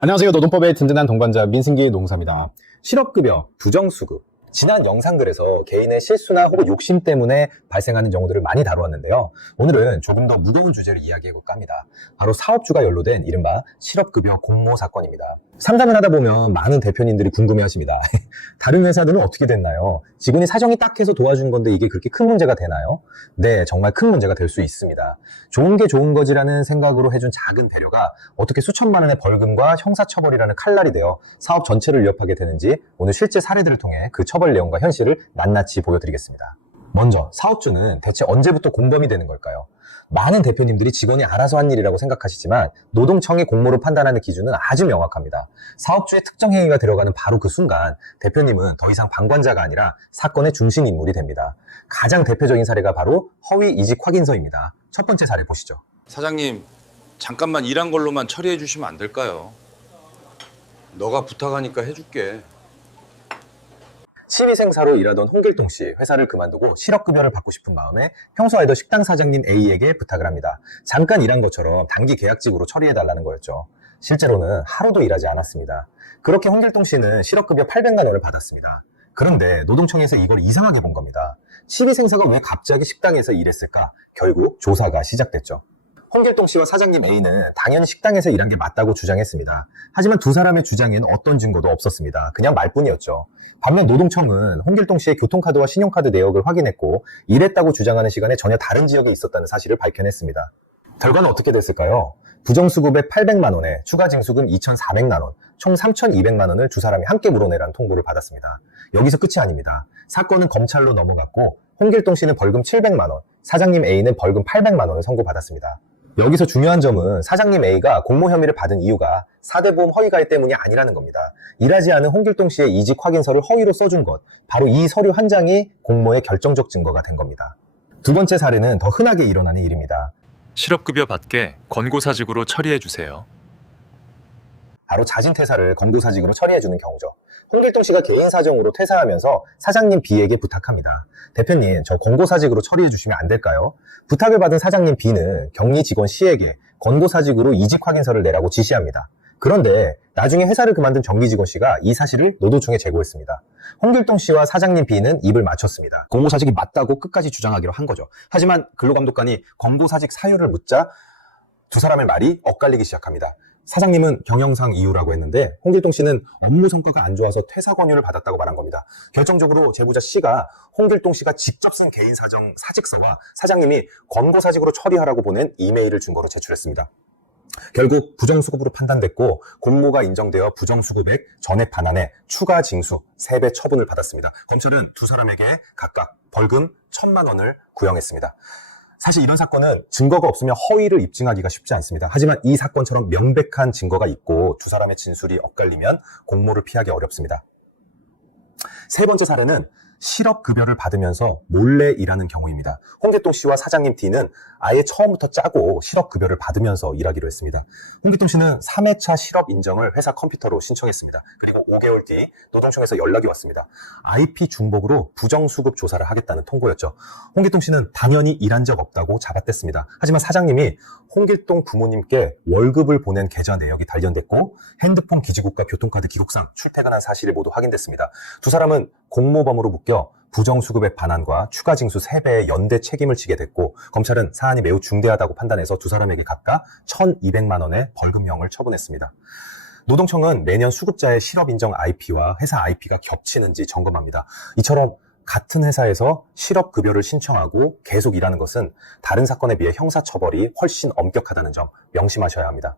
안녕하세요. 노동법의 든든한 동반자 민승기 농사입니다. 실업급여, 부정수급. 지난 영상들에서 개인의 실수나 혹은 욕심 때문에 발생하는 경우들을 많이 다루었는데요. 오늘은 조금 더 무거운 주제를 이야기해볼까 합니다. 바로 사업주가 연루된 이른바 실업급여 공모 사건입니다. 상담을 하다 보면 많은 대표님들이 궁금해하십니다. 다른 회사들은 어떻게 됐나요? 직원이 사정이 딱해서 도와준 건데 이게 그렇게 큰 문제가 되나요? 네, 정말 큰 문제가 될 수 있습니다. 좋은 게 좋은 거지라는 생각으로 해준 작은 배려가 어떻게 수천만 원의 벌금과 형사처벌이라는 칼날이 되어 사업 전체를 위협하게 되는지 오늘 실제 사례들을 통해 그 처벌 내용과 현실을 낱낱이 보여드리겠습니다. 먼저 사업주는 대체 언제부터 공범이 되는 걸까요? 많은 대표님들이 직원이 알아서 한 일이라고 생각하시지만 노동청이 공모를 판단하는 기준은 아주 명확합니다. 사업주의 특정 행위가 들어가는 바로 그 순간 대표님은 더 이상 방관자가 아니라 사건의 중심 인물이 됩니다. 가장 대표적인 사례가 바로 허위 이직 확인서입니다. 첫 번째 사례 보시죠. 사장님, 잠깐만 일한 걸로만 처리해 주시면 안 될까요? 너가 부탁하니까 해줄게. 취미생사로 일하던 홍길동 씨, 회사를 그만두고 실업급여를 받고 싶은 마음에 평소 알던 식당 사장님 A에게 부탁을 합니다. 잠깐 일한 것처럼 단기 계약직으로 처리해달라는 거였죠. 실제로는 하루도 일하지 않았습니다. 그렇게 홍길동 씨는 실업급여 800만 원을 받았습니다. 그런데 노동청에서 이걸 이상하게 본 겁니다. 취미생사가 왜 갑자기 식당에서 일했을까? 결국 조사가 시작됐죠. 홍길동 씨와 사장님 A는 당연히 식당에서 일한 게 맞다고 주장했습니다. 하지만 두 사람의 주장에는 어떤 증거도 없었습니다. 그냥 말뿐이었죠. 반면 노동청은 홍길동 씨의 교통카드와 신용카드 내역을 확인했고 일했다고 주장하는 시간에 전혀 다른 지역에 있었다는 사실을 밝혀냈습니다. 결과는 어떻게 됐을까요? 부정수급의 800만 원에 추가 징수금 2,400만 원, 총 3,200만 원을 두 사람이 함께 물어내라는 통보를 받았습니다. 여기서 끝이 아닙니다. 사건은 검찰로 넘어갔고 홍길동 씨는 벌금 700만 원, 사장님 A는 벌금 800만 원을 선고받았습니다. 여기서 중요한 점은 사장님 A가 공모 혐의를 받은 이유가 4대 보험 허위가입 때문이 아니라는 겁니다. 일하지 않은 홍길동 씨의 이직 확인서를 허위로 써준 것, 바로 이 서류 한 장이 공모의 결정적 증거가 된 겁니다. 두 번째 사례는 더 흔하게 일어나는 일입니다. 실업급여 받게 권고사직으로 처리해주세요. 바로 자진퇴사를 권고사직으로 처리해주는 경우죠. 홍길동 씨가 개인 사정으로 퇴사하면서 사장님 B에게 부탁합니다. 대표님, 저 권고사직으로 처리해주시면 안 될까요? 부탁을 받은 사장님 B는 격리 직원 C에게 권고사직으로 이직 확인서를 내라고 지시합니다. 그런데 나중에 회사를 그만둔 정기 직원 C가 이 사실을 노동청에 제보했습니다. 홍길동 씨와 사장님 B는 입을 맞췄습니다. 권고사직이 맞다고 끝까지 주장하기로 한 거죠. 하지만 근로감독관이 권고사직 사유를 묻자 두 사람의 말이 엇갈리기 시작합니다. 사장님은 경영상 이유라고 했는데 홍길동 씨는 업무 성과가 안 좋아서 퇴사 권유를 받았다고 말한 겁니다. 결정적으로 제보자 C가 홍길동 씨가 직접 쓴 개인 사정 사직서와 사장님이 권고사직으로 처리하라고 보낸 이메일을 증거로 제출했습니다. 결국 부정수급으로 판단됐고 공모가 인정되어 부정수급액 전액 반환에 추가 징수 3배 처분을 받았습니다. 검찰은 두 사람에게 각각 벌금 1,000만 원을 구형했습니다. 사실 이런 사건은 증거가 없으면 허위를 입증하기가 쉽지 않습니다. 하지만 이 사건처럼 명백한 증거가 있고 두 사람의 진술이 엇갈리면 공모를 피하기 어렵습니다. 세 번째 사례는 실업급여를 받으면서 몰래 일하는 경우입니다. 홍길동 씨와 사장님 D는 아예 처음부터 짜고 실업급여를 받으면서 일하기로 했습니다. 홍길동 씨는 3회차 실업 인정을 회사 컴퓨터로 신청했습니다. 그리고 5개월 뒤 노동청에서 연락이 왔습니다. IP 중복으로 부정수급 조사를 하겠다는 통보였죠. 홍길동 씨는 당연히 일한 적 없다고 잡아댔습니다. 하지만 사장님이 홍길동 부모님께 월급을 보낸 계좌 내역이 단련됐고 핸드폰 기지국과 교통카드 기록상 출퇴근한 사실이 모두 확인됐습니다. 두 사람은 공모범으로 묶여 부정수급액 반환과 추가 징수 3배의 연대 책임을 지게 됐고 검찰은 사안이 매우 중대하다고 판단해서 두 사람에게 각각 1,200만 원의 벌금형을 처분했습니다. 노동청은 매년 수급자의 실업인정 IP와 회사 IP가 겹치는지 점검합니다. 이처럼 같은 회사에서 실업급여를 신청하고 계속 일하는 것은 다른 사건에 비해 형사처벌이 훨씬 엄격하다는 점 명심하셔야 합니다.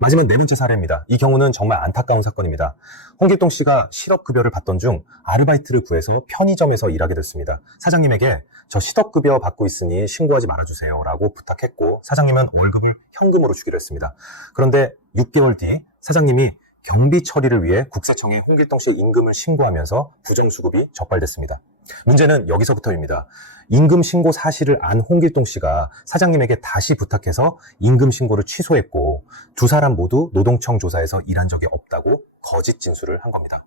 마지막 네 번째 사례입니다. 이 경우는 정말 안타까운 사건입니다. 홍길동 씨가 실업급여를 받던 중 아르바이트를 구해서 편의점에서 일하게 됐습니다. 사장님에게 저 실업급여 받고 있으니 신고하지 말아주세요 라고 부탁했고 사장님은 월급을 현금으로 주기로 했습니다. 그런데 6개월 뒤 사장님이 경비 처리를 위해 국세청에 홍길동 씨의 임금을 신고하면서 부정수급이 적발됐습니다. 문제는 여기서부터입니다. 임금 신고 사실을 안 홍길동 씨가 사장님에게 다시 부탁해서 임금 신고를 취소했고 두 사람 모두 노동청 조사에서 일한 적이 없다고 거짓 진술을 한 겁니다.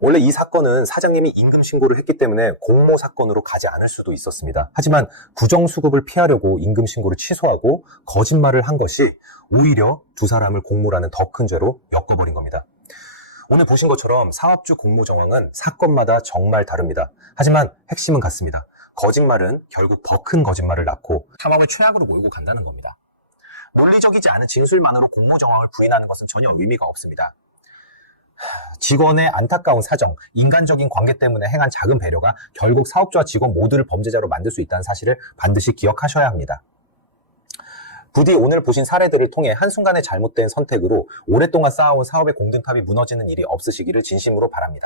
원래 이 사건은 사장님이 임금 신고를 했기 때문에 공모 사건으로 가지 않을 수도 있었습니다. 하지만 부정수급을 피하려고 임금 신고를 취소하고 거짓말을 한 것이 오히려 두 사람을 공모라는 더 큰 죄로 엮어버린 겁니다. 오늘 보신 것처럼 사업주 공모 정황은 사건마다 정말 다릅니다. 하지만 핵심은 같습니다. 거짓말은 결국 더 큰 거짓말을 낳고 상황을 최악으로 몰고 간다는 겁니다. 논리적이지 않은 진술만으로 공모 정황을 부인하는 것은 전혀 의미가 없습니다. 직원의 안타까운 사정, 인간적인 관계 때문에 행한 작은 배려가 결국 사업주와 직원 모두를 범죄자로 만들 수 있다는 사실을 반드시 기억하셔야 합니다. 부디 오늘 보신 사례들을 통해 한순간의 잘못된 선택으로 오랫동안 쌓아온 사업의 공든탑이 무너지는 일이 없으시기를 진심으로 바랍니다.